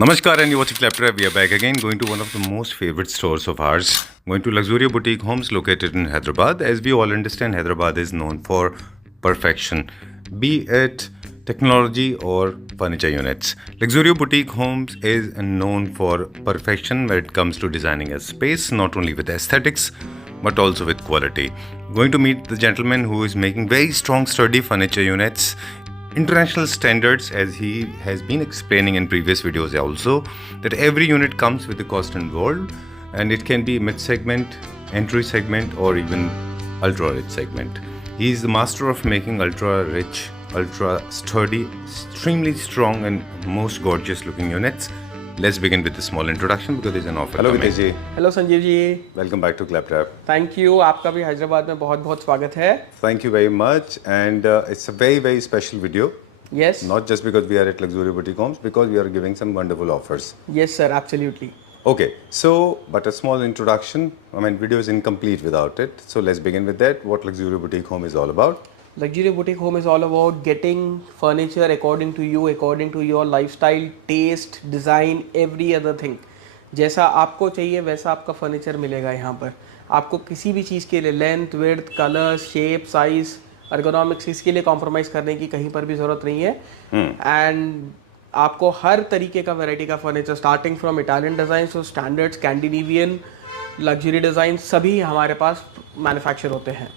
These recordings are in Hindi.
Namaskar and you're watching Claptrap. We are back again, going to one of the most favorite stores of ours, going to Luxuria Boutique Homes located in Hyderabad. As we all understand, Hyderabad is known for perfection, be it technology or furniture units. Luxuria Boutique Homes is known for perfection when it comes to designing a space, not only with aesthetics, but also with quality. Going to meet the gentleman who is making very strong, sturdy furniture units international standards, as he has been explaining in previous videos also, that every unit comes with a cost involved, and it can be mid-segment, entry segment, or even ultra-rich segment. He is the master of making ultra-rich, ultra-sturdy, extremely strong and most gorgeous looking units. Let's begin with a small introduction because there's an offer. Hello Vitesh ji. Hello Sanjeev ji, Welcome back to Claptrap. Thank you. आपका भी हैदराबाद में बहुत बहुत स्वागत है. Thank you very much, and it's a very special video. Yes. Not just because we are at Luxuria Boutique Homes, because we are giving some wonderful offers. Yes sir, absolutely. Okay, so but a small introduction. I mean, video is incomplete without it. So let's begin with that. What Luxuria Boutique Home is all about. Luxury Boutique Home is all about getting furniture according to you, according to your lifestyle, taste, design, every other thing. जैसा आपको चाहिए वैसा आपका फर्नीचर मिलेगा यहाँ पर. आपको किसी भी चीज़ के लिए length, width, colour, shape, size, ergonomics इसके लिए कॉम्प्रोमाइज़ करने की कहीं पर भी ज़रूरत नहीं है. एंड आपको हर तरीके का वैरायटी का furniture starting from Italian design to standard Scandinavian luxury design सभी हमारे पास मैन्युफैक्चर होते हैं.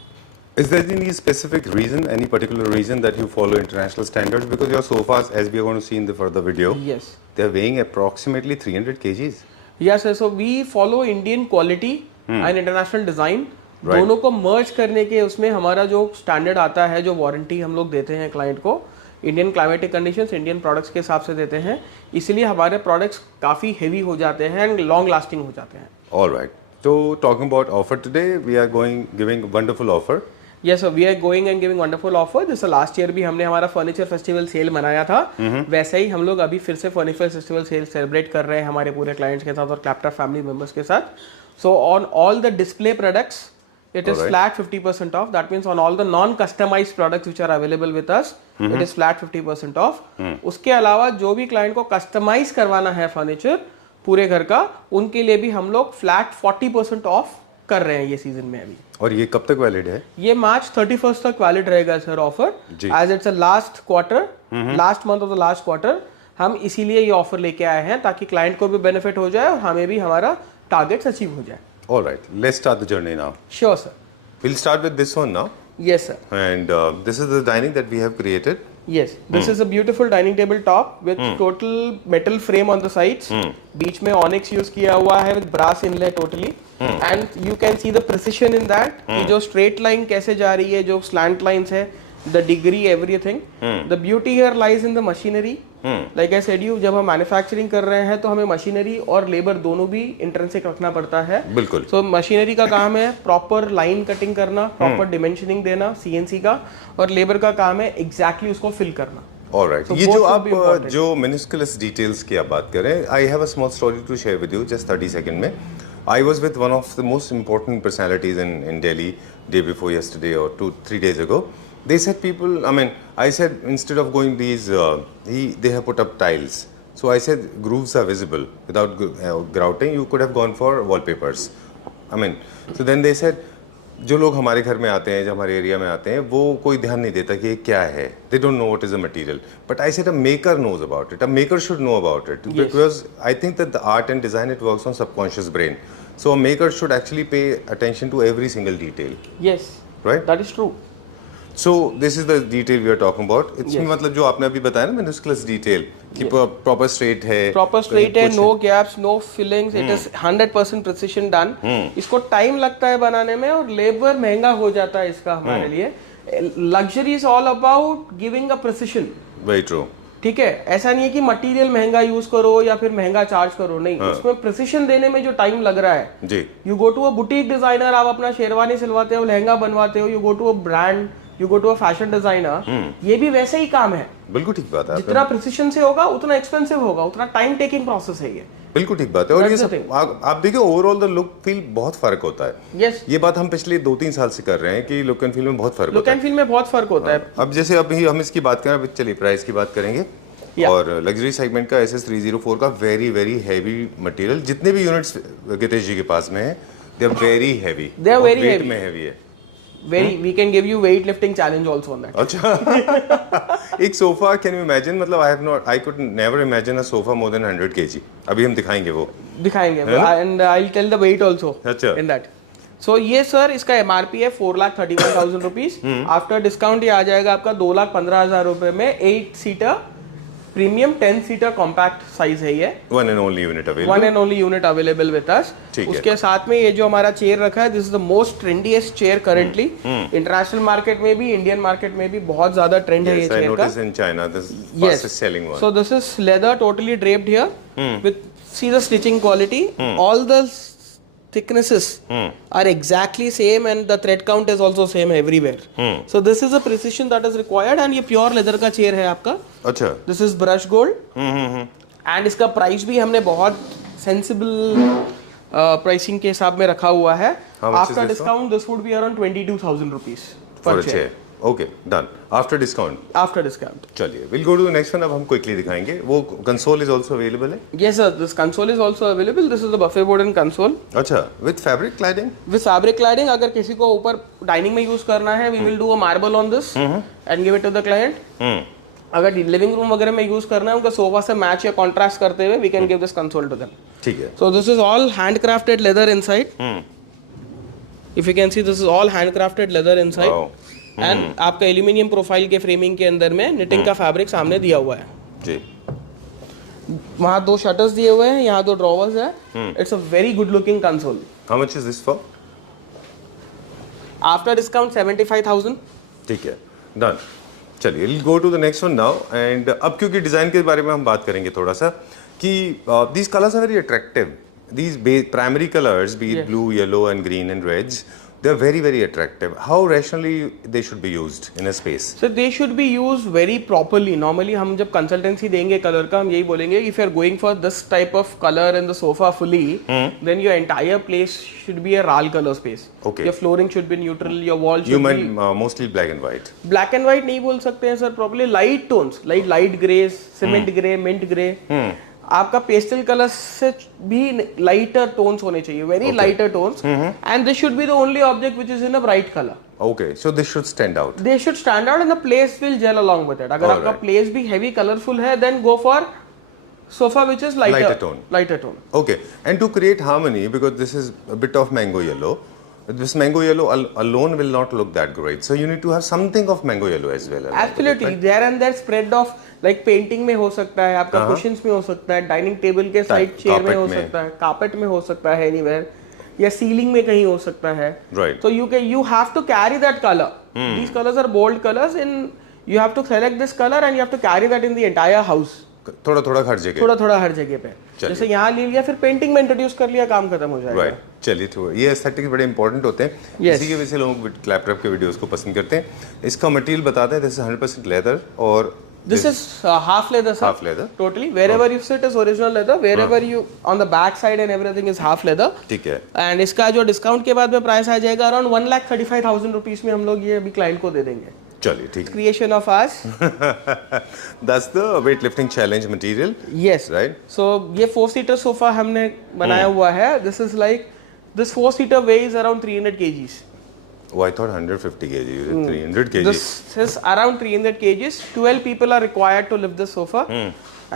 Is there any specific reason, any particular reason that you follow international standards? Because your sofas, as we are going to see in the further video, Yes. they are weighing approximately 300 kgs. Yes sir, so we follow Indian quality and international design. Right. दोनों को मर्ज करने के उसमें हमारा जो स्टैंडर्ड आता है, जो वारंटी हम लोग देते हैं क्लाइंट को, Indian climatic conditions, Indian products के हिसाब से देते हैं. इसलिए हमारे प्रोडक्ट्स काफ़ी हेवी हो जाते हैं एंड लॉन्ग लास्टिंग हो जाते हैं. All right. So talking about offer today, we are giving a wonderful offer. Yes sir, we are going and giving wonderful offer. जैसे लास्ट ईयर भी हमने हमारा फर्नीचर फेस्टिवल सेल मनाया था, वैसे ही हम लोग अभी फिर से फर्नीचर फेस्टिवल सेल सेलिब्रेट कर रहे हैं हमारे पूरे क्लाइंट्स के साथ और क्लैपटॉप फैमिली मेंबर्स के साथ. So on all the display products it is flat 50% off. That means on all the non customized products which are available with us, it is flat 50% off. उसके अलावा जो भी क्लाइंट को कस्टमाइज करवाना है फर्नीचर पूरे घर का, उनके लिए भी हम लोग फ्लैट 40% ऑफ कर रहे हैं ये सीजन में अभी. और ये कब तक वैलिड है? ये मार्च 31 तक वैलिड रहेगा sir offer, as it's a last quarter, last month of the last quarter. हम इसीलिए ये ऑफर लेके आए हैं ताकि क्लाइंट को भी बेनिफिट हो जाए और हमें भी हमारा टारगेट्स अचीव हो जाए. All right, let's start the journey now. Sure sir. We'll start with this one now. Yes sir. And this is the dining that we have created. Yes, this is a beautiful dining table top with total metal frame on the sides. बीच में onyx यूज किया हुआ है with brass inlay totally. And you can see the precision in that. कि जो straight line कैसे जा रही है, जो slant lines है, the degree, everything. The beauty here lies in the machinery. Like I said you, जब हम मैन्युफैक्चरिंग कर रहे हैं तो हमें मशीनरी और लेबर दोनों भी इंट्रिंसिक रखना पड़ता है. बिल्कुल. सो मशीनरी का काम है प्रॉपर लाइन कटिंग करना, प्रॉपर डिमेंशनिंग देना सीएनसी का, और लेबर का काम है एग्जैक्टली उसको फिल करना. Alright. So ये जो both आप will be important. जो minusculous details की आप बात करें, I have a small story to share with you, just 30 second में. I was with one of the most important personalities in Delhi day before yesterday or 2-3 days ago. They said I said instead of going these, they have put up tiles. So I said grooves are visible. Without grouting, you could have gone for wallpapers. So then they said, जो लोग हमारे घर में आते हैं, जो हमारे एरिया में आते हैं, वो कोई ध्यान नहीं देता कि ये क्या है. They don't know what is the material. But I said a maker knows about it. A maker should know about it. Yes. Because I think that the art and design, it works on subconscious brain. So a maker should actually pay attention to every single detail. Yes, Right? that is true. So this is the detail we are talking about. It's Yes. मतलब जो आपने अभी बताया ना minusculous detail कि proper straight है. प्रॉपर स्ट्रेट है, no gaps, no fillings, it is 100% precision done. इसको टाइम लगता है बनाने में और लेबर महंगा हो जाता है इसका हमारे लिए. Luxury is all about giving a precision. Very true. ठीक है, ऐसा नहीं है कि मटेरियल महंगा यूज करो या फिर महंगा चार्ज करो, नहीं. उसमें प्रिसिशन देने में जो टाइम लग रहा है, जी. You go to a boutique designer, आप अपना शेरवानी सिलवाते हो, लहंगा बनवाते हो, you go to a brand, you go to a fashion designer, ये भी वैसे ही काम है. बिल्कुल ठीक बात है. जितना प्रिसिशन से होगा उतना एक्सपेंसिव होगा, उतना टाइम टेकिंग प्रोसेस है ये. बिल्कुल ठीक बात है. और ये That's the सब thing. आप देखिए ओवरऑल द लुक फील बहुत फर्क होता है. यस, ये बात हम पिछले 2-3 साल से कर रहे हैं कि लुक एंड फील में बहुत फर्क लुक होता एंड फील में बहुत फर्क होता है. है. अब जैसे अभी हम इसकी बात करें, अभी चलिए प्राइस की बात करेंगे. Yeah. और लग्जरी सेगमेंट का SS304 का वेरी वेरी हैवी मटेरियल, जितने भी यूनिट्स गितेश जी के पास में है they are very heavy, They are very weight heavy. में हैवी है। Very we can give you weight lifting challenge also on that. अच्छा एक सोफा, कैन यू इमेजिन, मतलब I could never imagine a sofa more than 100 kg। अभी हम दिखाएंगे वो। दिखाएंगे and I will tell the weight also अच्छा। In that. सो ये सर इसका एमआरपी है 4,31,000 रुपीज। आफ्टर डिस्काउंट ये आ जाएगा आपका 2,15,000 रुपए में। 8 seater premium 10 seater compact size है ये। One and only unit one available. And only unit available with us. ठीक है। उसके साथ में ये जो हमारा चेयर रखा है, this is the most trendiest chair currently. International market में भी, इंडियन मार्केट में भी बहुत ज्यादा ट्रेंड है ये Yes, I चेयर का। noticed in China this Yes. fastest selling one. So this is leather totally draped here with, see the stitching quality. All the thicknesses are exactly same and the thread count is also same everywhere. So this is a precision that is required and ये pure leather का chair है आपका। अच्छा। This is brush gold and इसका प्राइस भी हमने बहुत सेंसिबल प्राइसिंग के हिसाब में रखा हुआ है। How much is After this discount this would be around 22,000 rupees For per a chair. Okay, done. After discount. After discount. चलिए, we'll go to the next one। अब हम क्विकली दिखाएंगे। वो कंसोल इज ऑल्सो अवेलेबल है। Yes sir, this console is also available. This is the buffet board and console. अच्छा, with fabric cladding. With fabric cladding, अगर किसी को ऊपर डाइनिंग में यूज करना है, we will do a marble on this and give it to the client. अगर लिविंग रूम वगैरह में यूज करना है, उनका सोफा से मैच या कॉन्ट्रास्ट करते हुए, we can give this console to them. ठीक है। So this is all handcrafted leather inside. If you can see, this is all handcrafted leather inside. Wow. And आपका एल्यूमिनियम प्रोफाइल के फ्रेमिंग के अंदर में निटिंग का फैब्रिक सामने दिया हुआ है। जी। वहाँ 2 शटर्स दिए हुए हैं, यहाँ 2 ड्रॉवर्स है। It's a very good looking console. How much is this for? After discount 75,000। ठीक है, डन। चलिए, will go to the next one now. And अब क्योंकि डिजाइन के बारे में हम बात करेंगे थोड़ा सा कि these colours are very attractive. These primary colors, be it blue, yellow, and green and reds, they are very, very attractive. How rationally they should be used in a space? So they should be used very properly. Normally हम जब consultancy देंगे कलर का, हम यही बोलेंगे if you are going for this type of color in the sofa fully, then your entire place should be a RAL color space. Okay. Your flooring should be neutral, your wall should You be meant mostly black and white. black and white नहीं बोल सकते हैं sir, properly light tones, like light grays, cement grey, mint grey. आपका पेस्टल कलर्स से भी लाइटर टोन्स होने चाहिए, very lighter tones, and this should be the only object which is in a bright colour. Okay, so this should stand out. They should stand out and the place will gel along with it. अगर आपका प्लेस भी हेवी कलरफुल है, then go for sofa which is Lighter tone. Lighter tone. Okay, and to create harmony, because this is a bit of mango yellow, this mango yellow alone will not look that great. So you need to have something of mango yellow as well. Absolutely, there and there spread of, like painting में हो सकता है, आपका कुशन्स में हो सकता है, डाइनिंग टेबल के साइड चेयर में हो सकता है, कारपेट में हो सकता है, एनीवेयर, या सीलिंग में कहीं हो सकता है। Right. So you have to carry that color. These colors are bold colors, and you have to select this color and you have to carry that in the entire house. थोड़ा थोड़ा हर जगह। थोड़ा थोड़ा हर जगह पे, जैसे यहाँ ले लिया, फिर पेंटिंग में इंट्रोड्यूस कर लिया, काम खत्म हो जाएगा। राइट, चलिए, तो ये एस्थेटिक्स बड़े इंपॉर्टेंट होते हैं। Yes. इसी की वजह से लोग क्लैपटॉप के वीडियोस को पसंद करते हैं। इसका मटेरियल बताते हैं, दिस इज 100% लेदर और This is half leather, sir. Half leather. Totally. Wherever you sit is original leather. Wherever you on the back side and everything is half leather. ठीक है। And इसका जो डिस्काउंट के बाद में प्राइस आ जाएगा अराउंड 1,35,000 रुपीज में हम लोग ये अभी क्लाइंट को दे देंगे। चलिए, ठीक है। Creation of ours. That's the weight lifting challenge material. Yes. Right. So ये 4-seater सोफा हमने बनाया हुआ है। This is like, this 4-seater weighs around 300 kgs. Oh, I thought 150 kg. You said 300 kg. This is around 300 kgs. 12 people are required to lift this sofa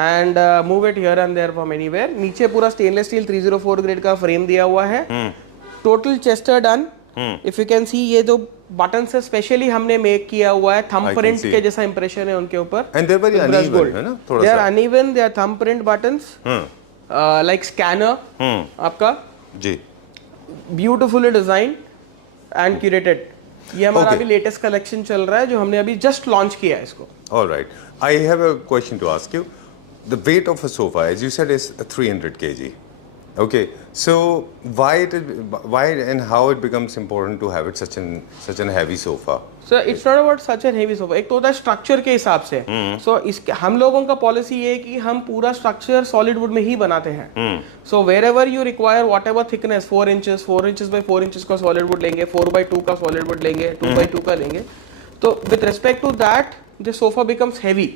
and move it here and there from anywhere. नीचे पूरा stainless steel 304 ग्रेड का फ्रेम दिया हुआ है। Total Chester done. If you can सी, ये जो बटन से स्पेशली हमने मेक किया हुआ है, थंब प्रिंट के जैसा इंप्रेशन है उनके ऊपर। And they're very uneven, है ना? थोड़ा सा। They are uneven. They are thumb print buttons. Like scanner आपका। जी। Beautifully design and curated. ये हमारा Okay. अभी लेटेस्ट कलेक्शन चल रहा है, जो हमने अभी जस्ट लॉन्च किया है इसको। All right. I have a question to ask you. The weight of a sofa, as you said, is 300 kg. Okay. So why and how it becomes important to have it such an heavy sofa? So it's not about such a heavy sofa. एक तो होता है स्ट्रक्चर के हिसाब से। So इसके हम लोगों का पॉलिसी ये है कि हम पूरा स्ट्रक्चर सॉलिड वुड में ही बनाते हैं। So wherever you require whatever thickness, 4 inches by 4 inches का सॉलिड वुड लेंगे, 4x2 का सॉलिड वुड लेंगे, 2x2 का लेंगे। तो with respect to that, the sofa becomes heavy.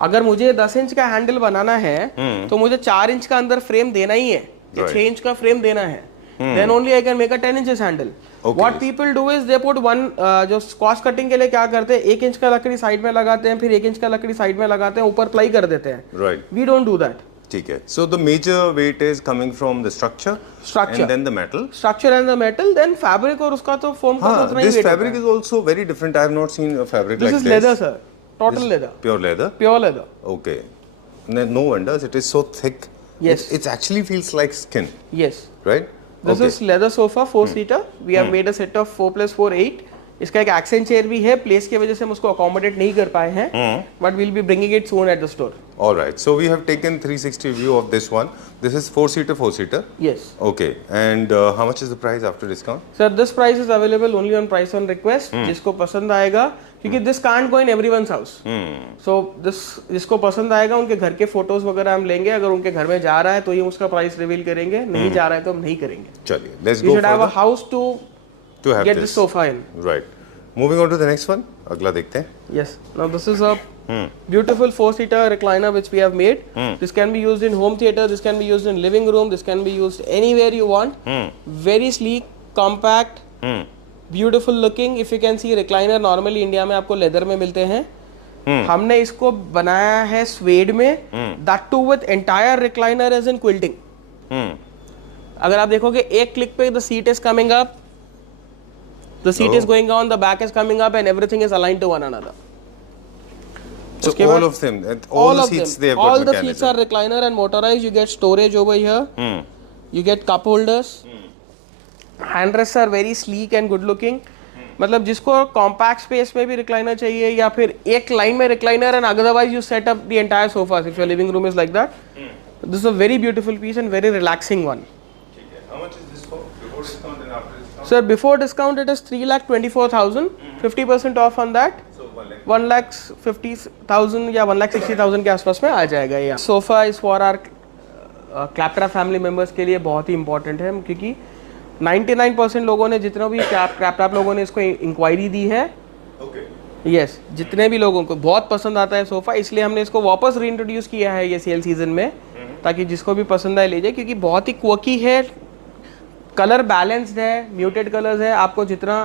अगर मुझे 10 इंच का हैंडल बनाना है तो मुझे 4 इंच का अंदर फ्रेम देना ही है, 6 इंच का फ्रेम देना है, then only I can make a 10 inches handle. What people do is they put one, जो कॉस्ट कटिंग के लिए क्या करते हैं, 1 इंच का लकड़ी साइड में लगाते हैं, फिर 1 इंच का लकड़ी साइड में लगाते हैं, ऊपर प्लाई कर देते हैं. Right, we don't do that. ठीक है. So the major weight is coming from the structure and then the metal. Structure and the metal, then fabric, और उसका तो फोम का तो उतना ही weight. This fabric is also very different. I have not seen a fabric like this this. Is leather sir, total leather, pure leather. Pure leather. Okay. No wonders. It is so thick. Yes. It actually feels like skin. Yes. Right? This is leather sofa 4-seater. We have made a set of 4+4 8. इसका एक एक्सेंट चेयर भी है, प्लेस की वजह से हम उसको अकोमोडेट नहीं कर पाए हैं, but we'll be bringing it soon at the store. Alright. So we have taken 360 view of this one. This is 4-seater. Yes. Okay. And how much is the price after discount? Sir, this price is available only on price on request. जिसको पसंद आएगा, क्योंकि this can't go in everyone's house. So this जिसको पसंद आएगा उनके घर के फोटोज वगैरह हम लेंगे. अगर उनके घर में जा रहा है तो ही उसका प्राइस रिवील करेंगे, नहीं जा रहा है तो हम नहीं करेंगे. चलिए. Let's You go should have a house to have get this. this sofa in. Right. Moving on to the next one. अगला देखते हैं. Yes. Now this is a beautiful 4-seater recliner which we have made. This can be used in home theater. This can be used in living room. This can be used anywhere you want. Very sleek, compact, beautiful looking. If you can see recliner normally India में आपको लेदर में मिलते हैं. हमने इसको बनाया है स्वेड में. That too with entire recliner as in quilting. अगर आप देखोगे एक क्लिक पे the seat is coming up. The seat is going on, the back is coming up, and everything is aligned to one another. So all of them, all the seats they have got all the mechanism. seats are recliner and motorized. You get storage over here. You get cup holders. Handrests are very sleek and good looking. मतलब जिसको compact space में भी recliner चाहिए, या फिर एक line में recliner and otherwise you set up the entire sofa. If your living room is like that, this is a very beautiful piece and very relaxing one. How much is this for? Before discount and after discount? Sir, before discount it is 3,24,000. 50% off on that. So 1,50,000 या 1,60,000 के आसपास में आ जाएगा ये. सोफा इज फॉर आर क्लैप्टरा फैमिली मेंबर्स के लिए बहुत ही इंपॉर्टेंट है, क्योंकि 99% लोगों ने, जितने भी क्लैप्टरा लोगों ने इसको इंक्वायरी दी है, यस, जितने भी लोगों को बहुत पसंद आता है सोफा, इसलिए हमने इसको वापस रीइंट्रोड्यूस किया है ये सेल सीजन में, ताकि जिसको भी पसंद आए ले जाए, क्योंकि बहुत ही क्वर्की है, कलर बैलेंस्ड है, म्यूटेड कलर्स है. आपको जितना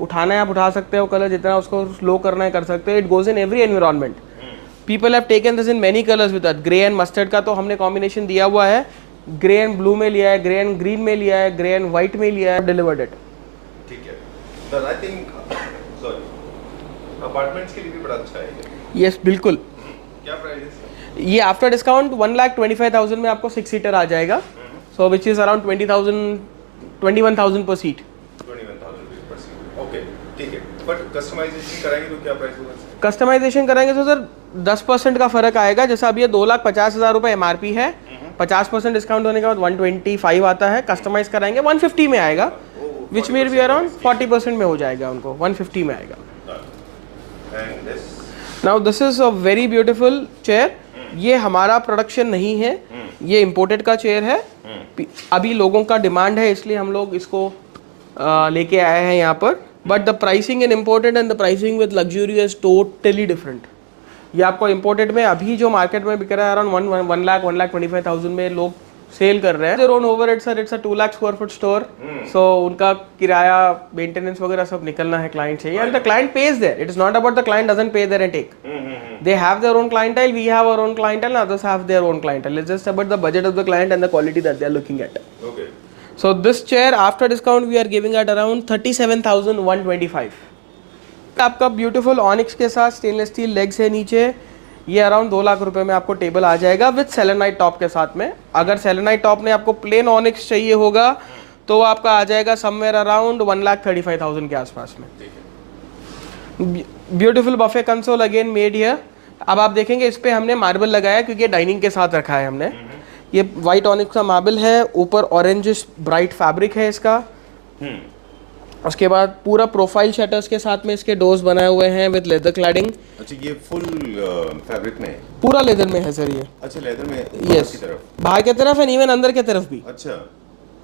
उठाना है आप उठा सकते हो कलर, जितना उसको स्लो करना है कर सकते हो. It goes in every environment. People have taken this in many colours with that. Grey and mustard का तो हमने कॉम्बिनेशन दिया हुआ है, ग्रे एंड ब्लू में लिया है, ग्रे एंड ग्रीन में लिया है, ग्रे एंड व्हाइट में लिया है. Delivered it. ठीक है. Sir I think sorry apartments के लिए भी बड़ा अच्छा है. यस, बिल्कुल. क्या प्राइस है? ये आफ्टर डिस्काउंट 1,25,000 में आपको 6 सीटर आ जाएगा. सो विच इज अराउंड 21,000 पर सीट. 21,000 पर सीट. ओके, ठीक है. बट कस्टमाइजेशन कराएंगे तो क्या प्राइस होगा? कस्टमाइजेशन कराएंगे तो सर 10% का फर्क आएगा. जैसा अभी ये 2,50,000 रुपये MRP है, 50% डिस्काउंट होने के बाद 125 आता है. कस्टमाइज कराएंगे 150 में आएगा, विच मीन भी अराउंड 40% में हो जाएगा, उनको 150 में आएगा. Now this is a very beautiful chair. ये हमारा प्रोडक्शन नहीं है, ये इम्पोर्टेड का चेयर है. अभी लोगों का डिमांड है, इसलिए हम लोग इसको लेके आए हैं यहाँ पर. But the pricing in imported and the pricing with luxury is totally different. ये आपको इम्पोर्टेड में अभी जो मार्केट में बिक रहा है अराउंड 1,25,000 में लोग सेल कर रहे हैं. Their own overhead sir, it's a 2 lakh square foot store. So उनका किराया, मेंटेनेंस वगैरह सब निकलना है क्लाइंट से, and the client pays there. It is not about the client doesn't pay there and take. They have their own clientele, we have our own clientele, and others have their own clientele. It's just about the budget of the client and the quality that they are looking at. Okay. So this chair after discount we are giving at around 37,125. आपका beautiful onyx के साथ stainless steel legs है नीचे. ये अराउंड 2 लाख रुपए में आपको टेबल आ जाएगा विद सेलेनाइट टॉप के साथ में. अगर सेलेनाइट टॉप में आपको प्लेन ऑनिक्स चाहिए होगा तो आपका आ जाएगा समवेयर अराउंड 1,35,000 के आसपास में. Beautiful buffet console again made here. अब आप देखेंगे इस पे हमने मार्बल लगाया क्योंकि ये डाइनिंग के साथ रखा है हमने. ये वाइट ऑनिक्स का मार्बल है, ऊपर ऑरेंज ब्राइट फैब्रिक है इसका. उसके बाद पूरा प्रोफाइल शटर्स के साथ में इसके डोर्स बनाए हुए हैं विद लेदर क्लैडिंग. अच्छा, ये फुल फैब्रिक में है? पूरा लेदर में है सर ये. अच्छा, लेदर में. यस, बाहर की तरफ एंड इवन अंदर की तरफ भी. अच्छा,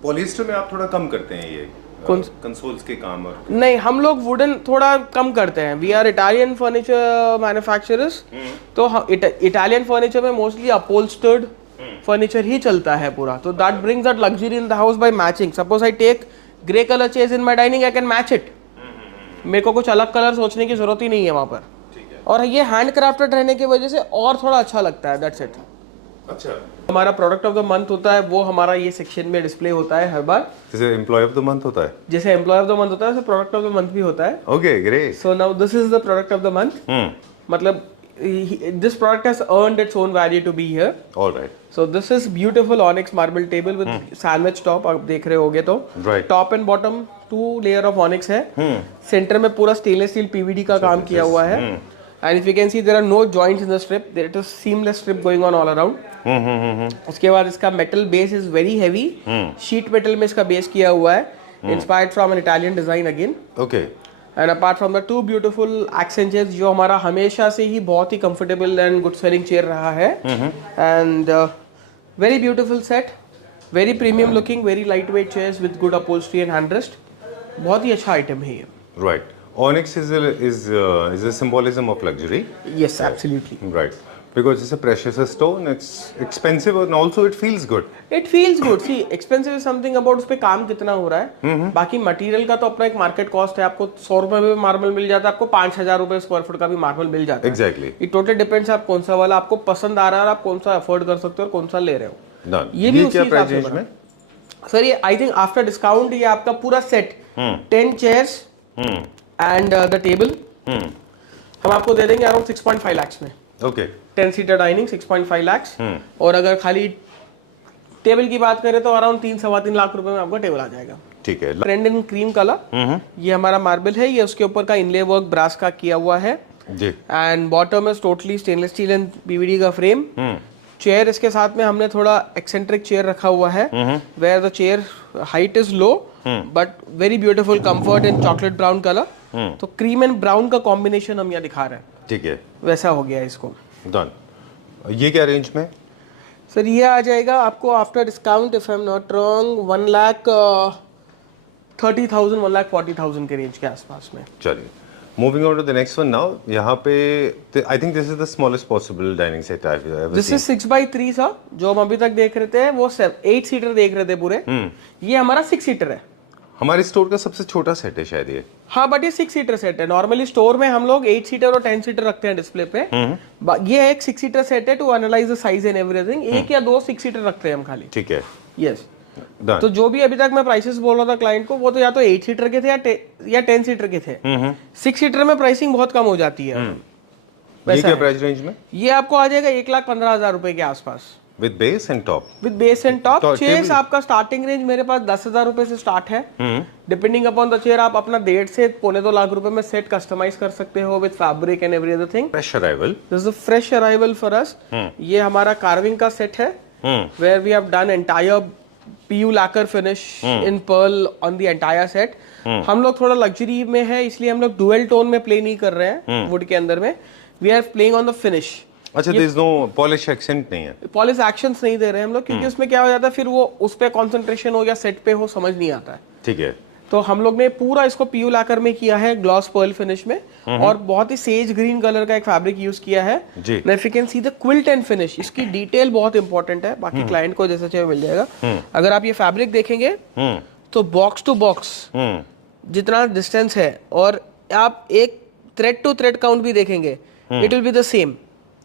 पॉलिएस्टर में आप थोड़ा कम करते हैं ये कंसोल्स के काम और नहीं, हम लोग वुडन थोड़ा कम करते हैं। We are Italian furniture manufacturers, तो इटालियन फर्नीचर में मोस्टली अपहोल्स्टर्ड फर्नीचर ही चलता है पूरा। तो that brings that luxury in the house by matching. Suppose I take grey colour chairs in my dining, I can match it. मेरे को कुछ अलग कलर सोचने की जरूरत ही नहीं है वहाँ पर। और ये हैंड क्राफ्टेड रहने की वजह से और थोड़ा अच्छा लगता है। That's it. अच्छा, हमारा प्रोडक्ट ऑफ द मंथ होता है, वो हमारा ये सेक्शन में डिस्प्ले होता है हर बार। जैसे एम्प्लॉय ऑफ द मंथ होता है, जैसे एम्प्लॉय ऑफ द मंथ होता है, वैसे प्रोडक्ट ऑफ द मंथ भी होता है। Okay great. So now this is the product of the month. मतलब this product has earned its own value to be here. Alright. So this is beautiful onyx marble table with sandwich top. आप देख रहे होगे तो Right. Top and bottom 2 layer of onyx है। सेंटर में पूरा स्टेनलेस स्टील पीवीडी का काम किया हुआ है। And if you can see there are no joints in the strip, there it is seamless strip going on all around. उसके बाद इसका metal base is very heavy, sheet metal में इसका बेस किया हुआ है, inspired from an Italian design again. Okay. And apart from the 2 beautiful accent chairs, जो हमारा हमेशा से ही बहुत ही comfortable and good selling chair रहा है। And very beautiful set, very premium looking, very light weight chairs with good upholstery and handrest. बहुत ही अच्छा आइटम है ये। Right. Onyx is a symbolism of luxury. Yes, absolutely. Right. Because it's a precious stone, it's expensive and also it feels good. It feels good. See, expensive is something about उस पे काम कितना हो रहा है। बाकी मटेरियल का तो अपना एक मार्केट कॉस्ट है। आपको 100 रुपए में मार्बल मिल जाता है, आपको 5,000 रुपए स्क्वायर फुट का भी मार्बल मिल जाता है। Exactly. It totally depends आप कौन सा वाला आपको पसंद आ रहा है और आप कौन सा अफोर्ड कर सकते हो और कौन सा ले रहे हो। Done. ये भी क्या उसी प्राइस हिसाब रेंज से में? सर ये आई थिंक आफ्टर डिस्काउंट ये आपका पूरा set 10 chairs and the table हम आपको दे देंगे अराउंड 6.5 lakhs में। ओके। 10 seater dining 6.5 lakhs। और अगर खाली टेबल की बात करें तो अराउंड 3-3.25 लाख रुपए में आपका टेबल आ जाएगा। ठीक है। ट्रेंड इन क्रीम कलर, ये हमारा मार्बल है। ये उसके ऊपर का इनले वर्क ब्रास का किया हुआ है जी। And bottom is totally stainless steel and PVD का फ्रेम। चेयर इसके साथ में हमने थोड़ा एक्सेंट्रिक चेयर रखा हुआ है, where the chair height is low but very beautiful comfort in chocolate brown colour. तो क्रीम एंड ब्राउन का कॉम्बिनेशन हम यहाँ दिखा रहे हैं। ठीक है। वैसा हो गया इसको। डन। ये क्या रेंज में? सर ये आ जाएगा आपको after discount if I am not wrong 1,30,000 1,40,000 के रेंज के आसपास में। चलिए, moving on to the next one now. यहाँ पे I think this is the smallest possible dining set I have ever this is 6x3 सा, जो हम अभी तक देख रहे थे वो 8 सीटर देख रहे थे पूरे। ये हमारा 6 सीटर है। हमारे स्टोर का सबसे छोटा सेट है शायद ये। हाँ बट ये 6 सीटर सेट है। नॉर्मली स्टोर में हम लोग 8 सीटर और 10 सीटर रखते हैं डिस्प्ले पे। ये एक 6 सीटर सेट है to analyse the size and everything. एक या 2 6 सीटर रखते हैं हम खाली। ठीक है। यस। तो जो भी अभी तक मैं प्राइसेस बोल रहा था क्लाइंट को, वो तो या तो 8 सीटर के थे या 10 सीटर के थे। 6 सीटर में प्राइसिंग बहुत कम हो जाती है। ये क्या प्राइस रेंज में? ये आपको आ जाएगा 1,15,000 रुपए के आसपास। With base and top? With base and top. तो चेयर्स आपका स्टार्टिंग रेंज मेरे पास 10,000 रुपए से स्टार्ट है। डिपेंडिंग अपॉन द चेयर आप अपना 1.5 से 2.25 लाख रुपए में सेट कस्टमाइज कर सकते हो with fabric and every other thing. Fresh arrival. This is a fresh arrival for us. ये हमारा कार्विंग का सेट है, where we have done entire PU lacquer finish in pearl on the entire set। हम लोग थोड़ा लग्जरी में है, इसलिए हम लोग डुअल टोन में प्ले नहीं कर रहे हैं वुड के अंदर में। We are playing on the finish. अच्छा, there is no polish accent नहीं है? पॉलिश एक्शंस नहीं दे रहे हैं हम लोग, क्योंकि उसमें क्या हो जाता है फिर वो उस पे कंसंट्रेशन हो या सेट पे हो समझ नहीं आता है। ठीक है। तो हम लोग ने पूरा इसको PU lacquer में किया है, ग्लॉस पर्ल फिनिश में, और बहुत ही सेज ग्रीन कलर का एक फैब्रिक यूज किया है। जी। If you can see the quilt and finish, इसकी डिटेल बहुत इंपॉर्टेंट है। बाकी क्लाइंट को जैसा चाहिए मिल जाएगा। अगर आप ये फैब्रिक देखेंगे तो बॉक्स टू बॉक्स जितना डिस्टेंस है, और आप एक थ्रेड टू थ्रेड काउंट भी देखेंगे, it will be the same.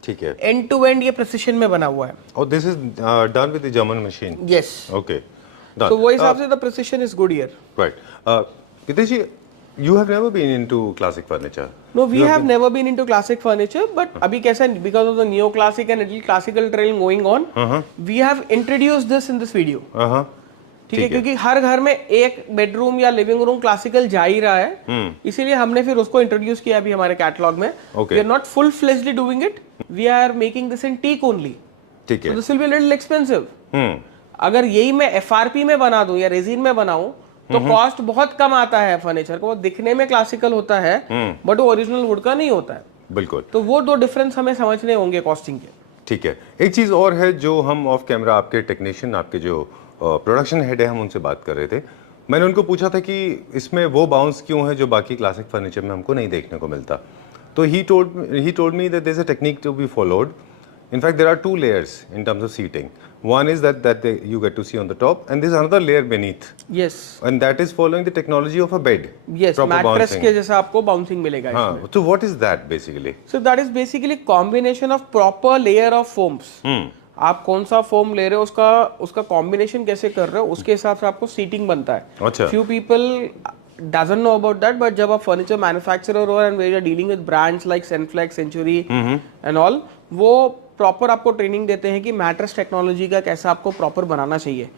ठीक है। एंड टू एंड ये प्रिसिशन में बना हुआ है। और this is done with the German machine? Yes. Okay. तो वो हिसाब से the precision is good here. Right. Hitesh ji, you have never been into classic furniture? No, we have never been into classic furniture, but अभी कैसा है, because of the neo-classic and little classical trail going on, we have introduced this in this video. ठीक है, क्योंकि हर घर में एक बेडरूम या लिविंग रूम क्लासिकल जा ही रहा है, इसीलिए हमने फिर उसको इंट्रोड्यूस किया अभी हमारे कैटलॉग में। We are not full-fledgedly doing it, we are making this in teak only. ठीक है। So this will be a little expensive. अगर यही मैं FRP में बना दूं या रेजिन में बनाऊं तो कॉस्ट बहुत कम आता है फर्नीचर को। वो दिखने में क्लासिकल होता है बट वो ओरिजिनल वुड का नहीं होता है। बिल्कुल। तो वो 2 डिफरेंस हमें समझने होंगे कॉस्टिंग के। ठीक है। एक चीज और है जो हम ऑफ कैमरा आपके टेक्नीशियन, आपके जो प्रोडक्शन हेड है, हम उनसे बात कर रहे थे। मैंने उनको पूछा था कि इसमें वो बाउंस क्यों है जो बाकी क्लासिक फर्नीचर में हमको नहीं देखने को मिलता. तो he told me that there's a technique to be followed. In fact, there are two layers in terms of seating. One is that you get to see on the top, and there's another layer beneath, Yes. and that is following the technology of a bed. Yes. Proper mattress bouncing. के जैसा आपको बाउंसिंग मिलेगा इसमें. हाँ. So what is that basically? So that is basically combination of proper layer of foams. आप कौन सा फोम ले रहे हो उसका कॉम्बिनेशन कैसे कर रहे हो उसके हिसाब से आपको सीटिंग बनता है. अच्छा. Few people doesn't know about that, but जब आप फर्नीचर मैन्युफैक्चरर हो and where dealing with brands like सेनफ्लेक्स, सेंचुरी एंड ऑल, वो प्रॉपर आपको ट्रेनिंग देते हैं कि मैट्रेस टेक्नोलॉजी का कैसा आपको प्रॉपर बनाना चाहिए.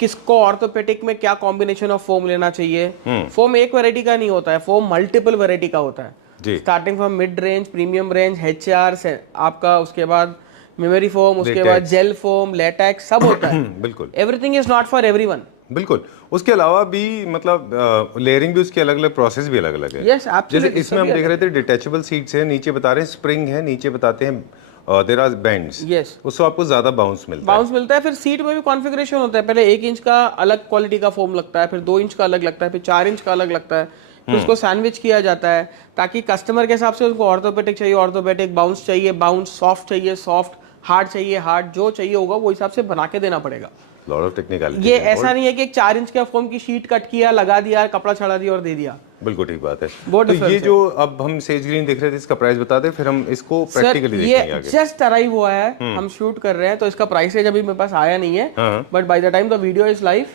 किसको ऑर्थोपेडिक में क्या कॉम्बिनेशन ऑफ फोम लेना चाहिए. फोम एक वैरायटी का नहीं होता है, फोम मल्टीपल वैरायटी का होता है. Starting from mid range, premium range, HR आपका, उसके बाद मेमोरी फोम, उसके बाद जेल फोम, लेटेक्स, सब होता है. बिल्कुल. Everything is not for everyone. बिल्कुल. उसके अलावा भी मतलब लेयरिंग भी उसकी अलग अलग प्रोसेस भी अलग अलग है. Yes, absolutely. जैसे इसमें हम देख रहे थे डिटैचेबल सीट्स है, नीचे बता रहे हैं स्प्रिंग है, नीचे बताते हैं देयर आर बेंड्स. यस. उससे आपको ज्यादा बाउंस मिलता है. फिर सीट में भी कॉन्फ़िगरेशन होता है. पहले 1 इंच का अलग क्वालिटी का फोम लगता है, फिर 2 इंच का अलग लगता है, फिर 4 इंच का अलग लगता है. फिर उसको सैंडविच किया जाता है ताकि कस्टमर के हिसाब से उनको ऑर्थोपेडिक चाहिए ऑर्थोपेडिक, बाउंस चाहिए बाउंस, सॉफ्ट चाहिए सॉफ्ट, हार्ड चाहिए हार्ड, जो चाहिए होगा वो हिसाब से बना के देना पड़ेगा. Lot of technicality. ये ऐसा नहीं है कि एक 4 इंच का फोम की शीट कट किया, लगा दिया, कपड़ा छड़ा दिया और दे दिया. बिल्कुल ठीक बात है. बहुत तो ये जो अब हम सेज ग्रीन देख रहे थे, इसका प्राइस बता दे, फिर हम इसको प्रैक्टिकली देखेंगे आगे. जस्ट अराइव हुआ है, हम शूट कर रहे हैं, तो इसका प्राइस अभी मेरे पास आया नहीं है, but by the time the video is live,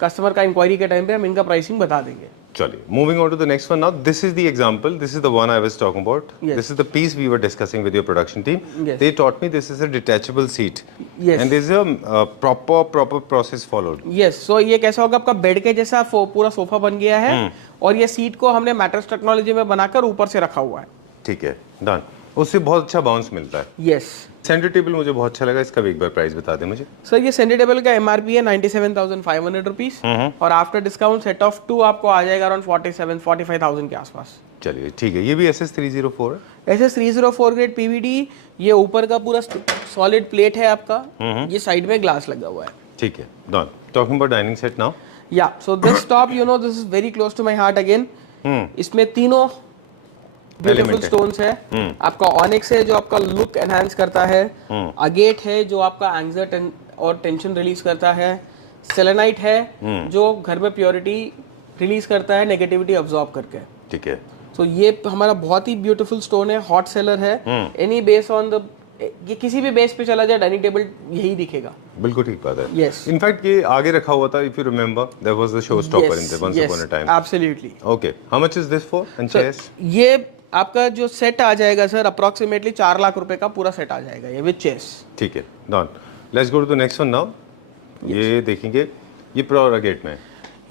customer का इंक्वायरी के टाइम पे हम इनका प्राइसिंग बता देंगे. चलिए, moving on to the next one now. This is the example, this is the one I was talking about. This is the piece we were discussing with your production team. They taught me this is a detachable seat and this is a proper process followed. Yes. सो ये कैसा होगा, आपका बेड के जैसा पूरा सोफा बन गया है और ये सीट को हमने मैट्रेस टेक्नोलॉजी में बनाकर ऊपर से रखा हुआ है. ठीक है, डन. उससे बहुत अच्छा बाउंस मिलता है. यस. सेंटर टेबल मुझे बहुत अच्छा लगा, इसका भी एक बार प्राइस बता दें मुझे. सर ये सेंटर टेबल का MRP है 97,500 रुपीज और आफ्टर डिस्काउंट सेट ऑफ 2 आपको आ जाएगा अराउंड 47-45,000 के आसपास. चलिए ठीक है. ये भी SS304 है. SS304 grade PVD. ये ऊपर का पूरा सॉलिड प्लेट है आपका, ये साइड में ग्लास लगा हुआ है. ठीक है, done. Talking about dining set now. Yeah so this top you know this is very close to my heart again. इसमें तीनों ब्यूटीफुल स्टोन्स है. आपका ऑनिक्स है जो आपका लुक एनहांस करता है. अगेट है जो आपका एंग्जाइटी और टेंशन रिलीज करता है. सेलेनाइट है जो घर में प्योरिटी रिलीज करता है, नेगेटिविटी अब्सॉर्ब करके. ठीक है. सो ये हमारा बहुत ही ब्यूटीफुल स्टोन है, हॉट सेलर है. एनी बेस ऑन द, ये किसी भी बेस पे चला जाए डाइनिंग टेबल यही दिखेगा. बिल्कुल ठीक बात है. यस. इनफैक्ट ये आगे रखा हुआ था, if you remember there was the show stopper in there once upon a time. Absolutely. Okay, how much is this for and chairs? ये आपका जो सेट आ जाएगा सर अप्रोक्सीमेटली 4 लाख रुपए का पूरा सेट आ जाएगा ये विद चेयर्स. ठीक है, done. Let's go to the next one now. ये देखेंगे, ये प्योर अगेट में है.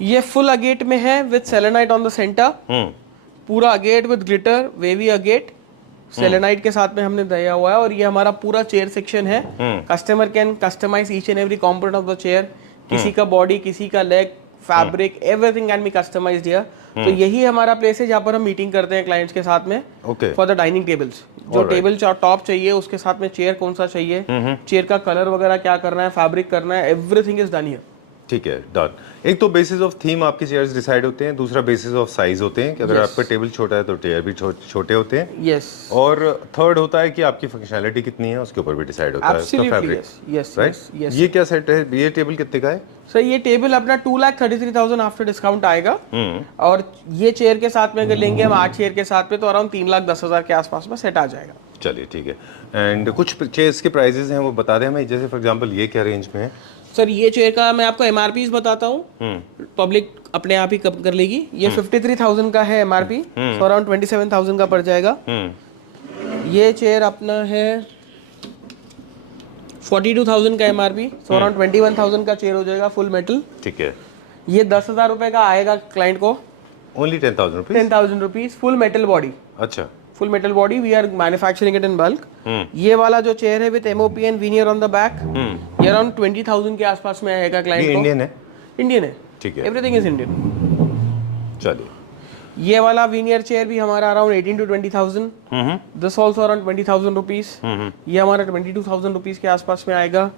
ये फुल अगेट में है with selenite on the centre. पूरा agate with glitter, wavy agate selenite के साथ में हमने दिया हुआ है. और ये हमारा पूरा चेयर सेक्शन है. Customer can customise each and every component of the chair. किसी का बॉडी, किसी का leg, fabric, everything can be customised here. तो यही हमारा प्लेस है जहाँ पर हम मीटिंग करते हैं क्लाइंट्स के साथ में फॉर द डाइनिंग टेबल्स. जो टेबल टॉप चाहिए उसके साथ में चेयर कौन सा चाहिए, चेयर का कलर वगैरह क्या करना है, फैब्रिक करना है, एवरीथिंग इज डन हियर. ठीक है, डन. एक तो बेसिस ऑफ थीम आपके चेयर्स डिसाइड होते हैं, दूसरा बेसिस ऑफ साइज होते हैं कि अगर आपका टेबल छोटा है तो चेयर भी छोटे होते हैं. यस. और थर्ड होता है कि आपकी फंक्शनैलिटी कितनी है, उसके ऊपर भी डिसाइड होता है उसका फैब्रिक. यस. राइट. ये क्या सेट है, ये टेबल कितने का है? सर ये टेबल अपना 2,33,000 आफ्टर डिस्काउंट आएगा. और ये चेयर के साथ में अगर लेंगे हम 8 चेयर के साथ में तो अराउंड 3,10,000 के आसपास में सेट आ जाएगा. चलिए ठीक है. एंड कुछ चेयर्स के प्राइजेस हैं वो बता दें हमें. जैसे फॉर एग्जांपल ये क्या रेंज में है? सर ये चेयर का मैं आपको MRP बताता हूँ, पब्लिक अपने आप ही कर लेगी. ये 53,000 का है MRP, तो अराउंड 27,000 का पड़ जाएगा. ये चेयर अपना है 42,000 का MRP, तो अराउंड 21,000 का चेयर हो जाएगा फुल मेटल. ठीक है. ये 10,000 रुपए का आएगा क्लाइंट को. Only 10,000 rupees. 10,000 rupees full metal body. अच्छा. Full metal body, we are manufacturing it in bulk. ये वाला जो चेयर है with MOP and veneer on the back, ये अराउंड 20,000 के आसपास में आएगा क्लाइंट को. इंडियन है? इंडियन है. ठीक है. Everything is Indian. चलिए. ये वाला वीनियर चेयर भी हमारा around 18 to 20,000. This also around 20,000 rupees. ये हमारा 22,000 रुपीज के आसपास में आएगा.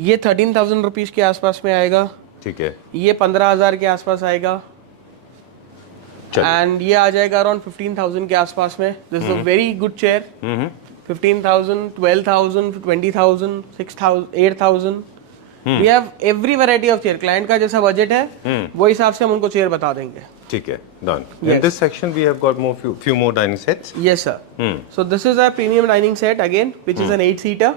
ये 13,000 रुपीज के आसपास में आएगा. ठीक है, ये 15,000 के आसपास आएगा चलिए। एंड ये आ जाएगा अराउंड 15,000 के आसपास में। This is a very good chair. 15,000, 12,000, 20,000, 6,000, 8,000। We have every variety of chair. Client का जैसा बजट है वो हिसाब से हम उनको चेयर बता देंगे। ठीक है, done. Yes. In this section we have got few more dining sets. Yes sir. So this is a premium dining set again, which is an 8-seater.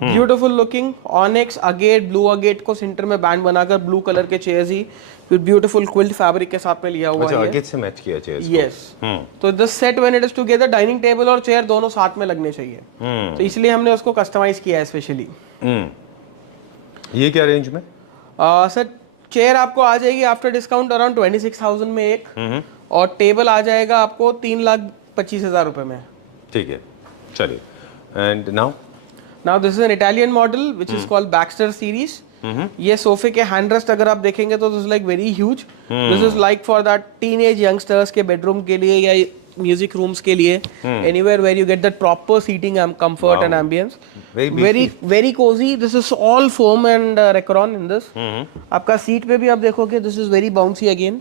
Beautiful looking onyx agate, blue agate को सेंटर में बैंड बनाकर ब्लू कलर के चेयर्स ही फिर ब्यूटीफुल क्विल्ट फैब्रिक के साथ में लिया हुआ अच्छा, है। agate से मैच किया chairs को। Yes. तो this set when it is together, dining table और चेयर दोनों साथ में लगने चाहिए। तो इसलिए हमने उसको कस्टमाइज किया है स्पेशली। ये क्या रेंज में? सर चेयर आपको आ जाएगी आफ्टर डिस्काउंट अराउंड 26,000 में एक, और टेबल आ जाएगा आपको 3,25,000 रुपए में। ठीक है, चलिए। And now this is an Italian model which is called Baxter series. ये सोफे के हैंडरेस्ट अगर आप देखेंगे तो this is like very huge. This is like for that teenage youngsters के बेडरूम के लिए या म्यूजिक रूम्स के लिए, anywhere where you get that proper seating and comfort and ambience. Very cozy. This is all foam and Recron in this. आपका सीट पे भी आप देखोगे this is very bouncy again.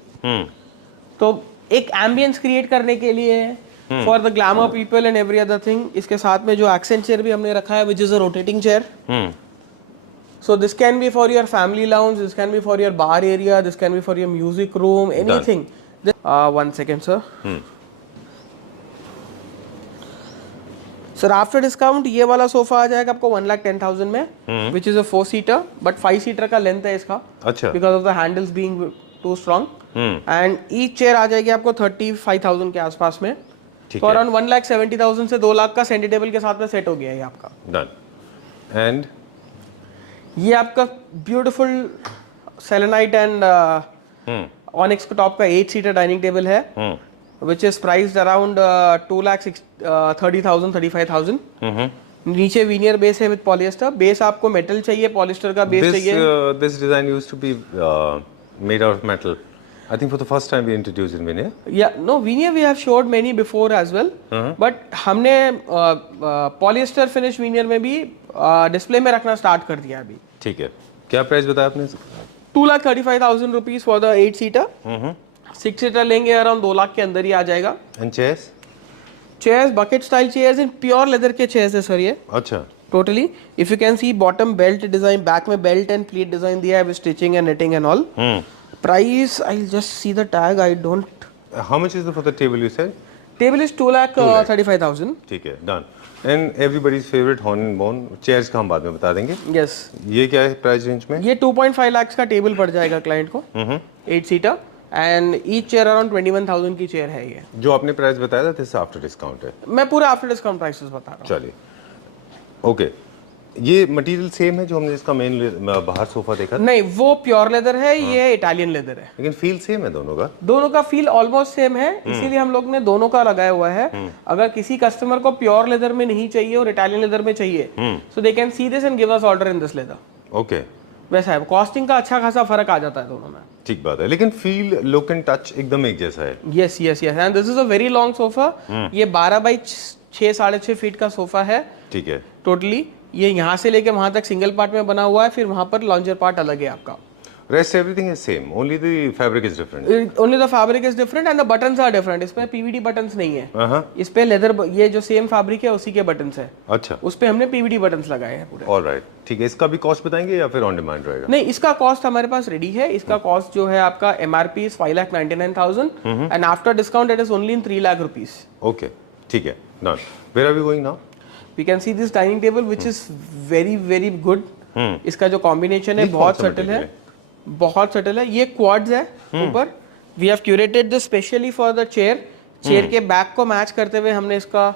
तो एक एम्बियंस क्रिएट करने के लिए for the glamour people and every other thing, इसके साथ में जो एक्सेंट चेयर भी हमने रखा है which is a rotating chair. So this can be for your family lounge, this can be for your bar area, this can be for your music room, anything. One second, sir. Sir, after discount ये वाला सोफा आ जाएगा आपको 1,10,000 में, which is a 4-seater, but 5-seater का लेंथ है इसका। अच्छा। Because of the handles being too strong. And each chair आ जाएगी आपको 35,000 के आसपास में। तो अराउंड 1,70,000 से 2 लाख का सेंटर टेबल के साथ में सेट हो गया है आपका। डन। एंड ये आपका ब्यूटीफुल सेलेनाइट एंड ऑनिक्स के टॉप का 8-seater डाइनिंग टेबल है, विच इज प्राइस्ड अराउंड 2,30,000, 35,000। नीचे वीनियर बेस है विद पॉलिएस्टर। बेस आपको मेटल चाहिए, पॉलिएस्टर का बेस चाहिए। This design used to be made out of metal. I think for the first time we introduced in veneer. Yeah, no, veneer we have showed many before as well, but हमने पॉलिएस्टर फिनिश veneer में भी डिस्प्ले में रखना स्टार्ट कर दिया अभी। ठीक है, क्या प्राइस बताया आपने? 2,35,000 rupees for the 8-seater। 6-seater लेंगे अराउंड 2 लाख के अंदर ही आ जाएगा। And chairs? Chairs bucket style chairs in pure leather के चेयर्स है सर ये। अच्छा। Totally if you can C bottom belt design, back में बेल्ट एंड प्लीट डिजाइन दिया है with stitching and netting and all. Price I just see the tag, I don't. How much is for the table you said? Table is 2,35,000। ठीक है, done. And everybody's favourite horn and bone chairs का हम बाद में बता देंगे। यस। ये क्या है प्राइस रेंज में? ये 2.5 लाख का टेबल पड़ जाएगा क्लाइंट को, 8-seater, and each chair around 21,000 की चेयर है ये। जो आपने प्राइस बताया था दिस आफ्टर डिस्काउंट है? मैं पूरा आफ्टर डिस्काउंट प्राइसेस बता रहा हूँ। चलिए, ओके। ये मटेरियल सेम है जो हमने इसका मेन बाहर सोफा देखा था? नहीं, वो प्योर लेदर है, ये इटालियन लेदर है। लेकिन फील सेम है दोनों का? दोनों का फील ऑलमोस्ट सेम है, इसीलिए हम लोग ने दोनों का लगाया हुआ है। अगर किसी कस्टमर को प्योर लेदर में नहीं चाहिए और इटालियन लेदर में चाहिए, so they can see this and give us order in this leather. Okay, वैसा है। कॉस्टिंग का अच्छा खासा फर्क आ जाता है दोनों में। ठीक बात है, लेकिन फील, लुक एंड टच एकदम एक जैसा है। Yes yes yes. And this is a very long sofa. ये 12 बाई 6, 6.5 फीट का सोफा है। ठीक है। टोटली ये यहाँ से लेके वहां तक सिंगल पार्ट में बना हुआ है, फिर वहां पर लॉन्जर पार्ट अलग है आपका। Rest everything is same, only the fabric is different. Only the fabric is different and the buttons are different. इसमें पीवीडी बटन्स नहीं है, इस पे लेदर, ये जो सेम फैब्रिक है उसी के बटन्स है। अच्छा, उस पे हमने पीवीडी बटन्स लगाए हैं पूरे। ऑलराइट, ठीक है। इसका भी कॉस्ट बताएंगे या फिर ऑन डिमांड रहेगा? नहीं, इसका कॉस्ट हमारे पास रेडी है। इसका कॉस्ट जो है आपका MRP is 5,99,000 and after discount it is only in 3 lakh rupees. Okay, ठीक है, done. Where are we going now? We can see this dining table which is very good. इसका जो कॉम्बिनेशन है बहुत सटल है, बहुत सटल है। ये क्वाड्स है ऊपर। We have curated this specially for the chair. Chair के बैक को मैच करते हुए हमने इसका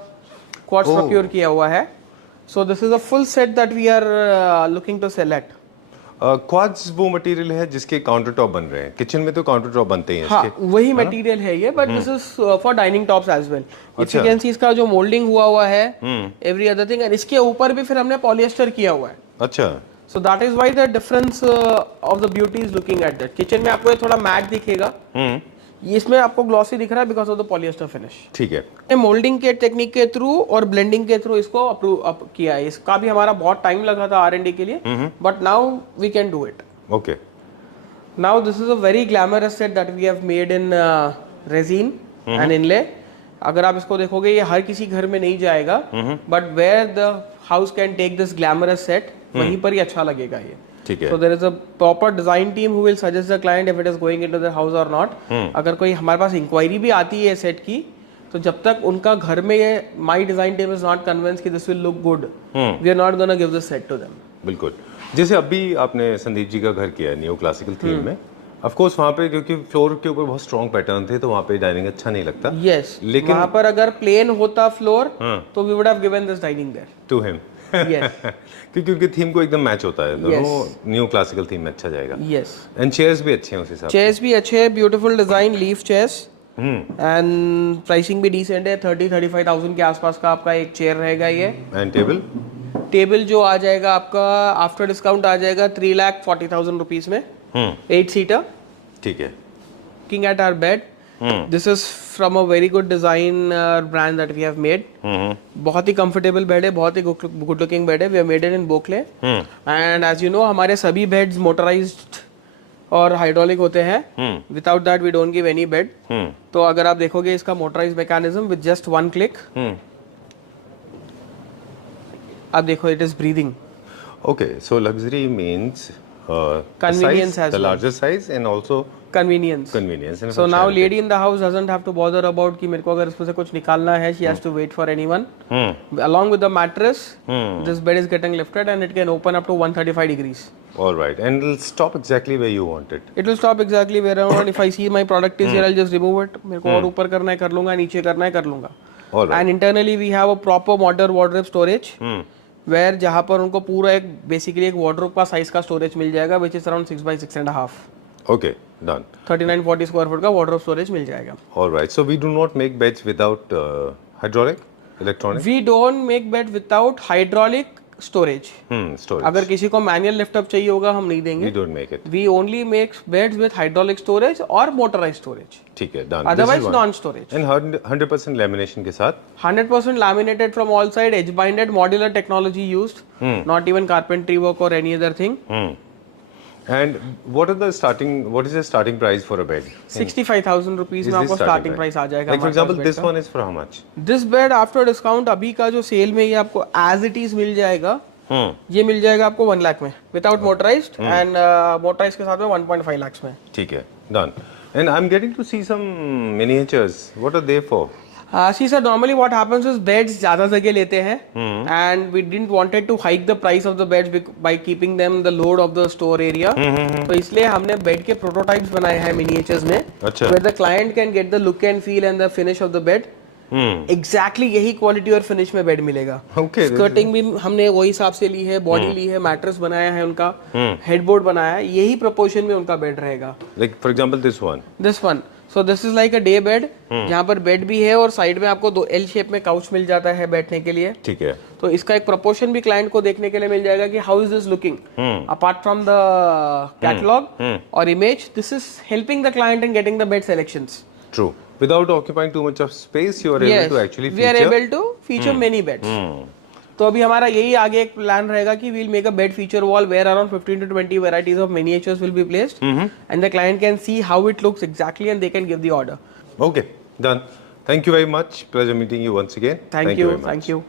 क्वाड्स प्रोक्योर किया हुआ है। So this is a full set that we are looking to select. Quartz वो मटेरियल है जिसके काउंटर टॉप बन रहे हैं। किचन में तो काउंटर टॉप बनते हैं हाँ, इसके, वही मटेरियल है ये, but this is for dining tops as well. If you can see इसका जो मोल्डिंग हुआ हुआ है, एवरी अदर थिंग, एंड इसके ऊपर भी फिर हमने पॉलिएस्टर किया हुआ है। अच्छा, so that is why the difference of the beauty is looking at that. Kitchen में आपको ये थोड़ा मैट दिखेगा, इसमें आपको ग्लॉसी दिख रहा है because of the polyester finish. ठीक है। मोल्डिंग के टेक्निक के थ्रू और ब्लेंडिंग के थ्रू इसको अप्रूव किया है। इसका भी हमारा बहुत टाइम लगा था R&D के लिए, but now we can do it. Okay, Now this is a very glamorous set that we have made in resin and inlay. अगर आप इसको देखोगे ये हर किसी घर में नहीं जाएगा, but where the house can take this glamorous set, वहीं पर ही अच्छा लगेगा ये. ठीक है. So there is a proper design team who will suggest the client if it is going into the house or not. अगर कोई हमारे पास इंक्वायरी भी आती है सेट की, तो जब तक उनका घर में ये my design team is not convinced कि this will look good, we are not gonna give this set to them. बिल्कुल. जैसे अभी आपने संदीप जी का घर किया है न्यू क्लासिकल थीम में, ऑफ कोर्स वहाँ पे क्योंकि फ्लोर के ऊपर बहुत स्ट्रॉन्ग पैटर्न थे तो वहाँ पे डाइनिंग अच्छा नहीं लगता. यस, लेकिन वहाँ पर अगर प्लेन होता फ्लोर तो we would have given this dining there to him. Yes, क्योंकि उनकी थीम को एकदम मैच होता है, दोनों न्यू क्लासिकल थीम में अच्छा जाएगा. यस, एंड चेयर्स भी अच्छे हैं उस हिसाब से. चेयर्स भी अच्छे हैं, beautiful design leaf chairs, and pricing भी डिसेंट है. 30-35,000 के आसपास का आपका एक चेयर रहेगा ये. एंड टेबल जो आ जाएगा आपका आफ्टर डिस्काउंट आ जाएगा 3,40,000 रुपीज में. 8 सीटर. ठीक है. Looking at our bed, this is from a very good design brand that we have made. बहुत ही comfortable bed है, बहुत ही good looking bed है. We have made it in Bokle. And as you know, हमारे सभी beds motorized और hydraulic होते हैं. Without that, we don't give any bed. तो अगर आप देखोगे इसका motorized mechanism with just one click, आप देखो it is breathing. Okay, so luxury means convenience the as well. larger size and also convenience. and So now lady in the house doesn't have to bother about कि मेरे को अगर इसमें से कुछ निकालना है, she has to wait for anyone. Along with the mattress, this bed is getting lifted and it can open up to 135 degrees. All right, and it'll stop exactly where you want it. It will stop exactly where I want. If I see my product is here, I'll just remove it. मेरे को और ऊपर करना है कर लूँगा, नीचे करना है कर लूँगा. All right. And internally we have a proper modern wardrobe storage. Where जहाँ पर उनको पूरा एक basically एक wardrobe का size का storage मिल जाएगा, which is around 6 by 6.5. Okay, done. 39-40 square foot का wardrobe storage मिल जाएगा. All right, so we do not make beds without hydraulic, electronic. We don't make bed without hydraulic storage. Storage. अगर किसी को manual lift up चाहिए होगा हम नहीं देंगे. We don't make it. We only make beds with hydraulic storage or motorized storage. ठीक है, done. Otherwise non-storage. And 100% lamination के साथ. 100% laminated from all side, edge binded, modular technology used. Not even carpentry work or any other thing. And what is the starting price for a bed? 65,000 rupees में आपको starting price आ जाएगा. Like for example, this one is for how much? This bed after discount अभी का जो सेल में ये आपको as it is मिल जाएगा. ये मिल जाएगा आपको 1 लाख में without motorized and motorized के साथ में 1.5 lakhs में. ठीक है, done. And I'm getting to see some miniatures. What are they for? See sir, normally what happens is beds ज़्यादा जगह लेते हैं and we didn't wanted to hike the price of the beds by keeping them the load of the store area. तो इसलिए हमने बेड के प्रोटोटाइप्स बनाए हैं मिनिएचर्स में. अच्छा. Where the client can get the look and feel and the finish of the bed. Exactly यही क्वालिटी और फिनिश में बेड मिलेगा. Okay. स्कर्टिंग भी हमने वही हिसाब से ली है, बॉडी ली है, मैट्रेस बनाया है उनका, हेडबोर्ड बनाया है, यही प्रोपोर्शन में उनका बेड रहेगा. Like for example, this one. This one. So this is like a day bed. यहाँ पर बेड भी है और साइड में आपको दो L शेप में काउच मिल जाता है बैठने के लिए. ठीक है. तो इसका एक प्रोपोर्शन भी क्लाइंट को देखने के लिए मिल जाएगा कि how is this looking apart from the catalogue और image. This is helping the client in getting the bed selections. True. Without occupying too much of space, you are able to actually feature. We are able to feature many beds. तो अभी हमारा यही आगे एक प्लान रहेगा कि we'll make a bed feature wall where around 15 to 20 varieties of miniatures will be placed, and the client can see how it looks exactly and they can give the order. Okay, done. Thank you very much. Pleasure meeting you once again. Thank you. Very much. Thank you.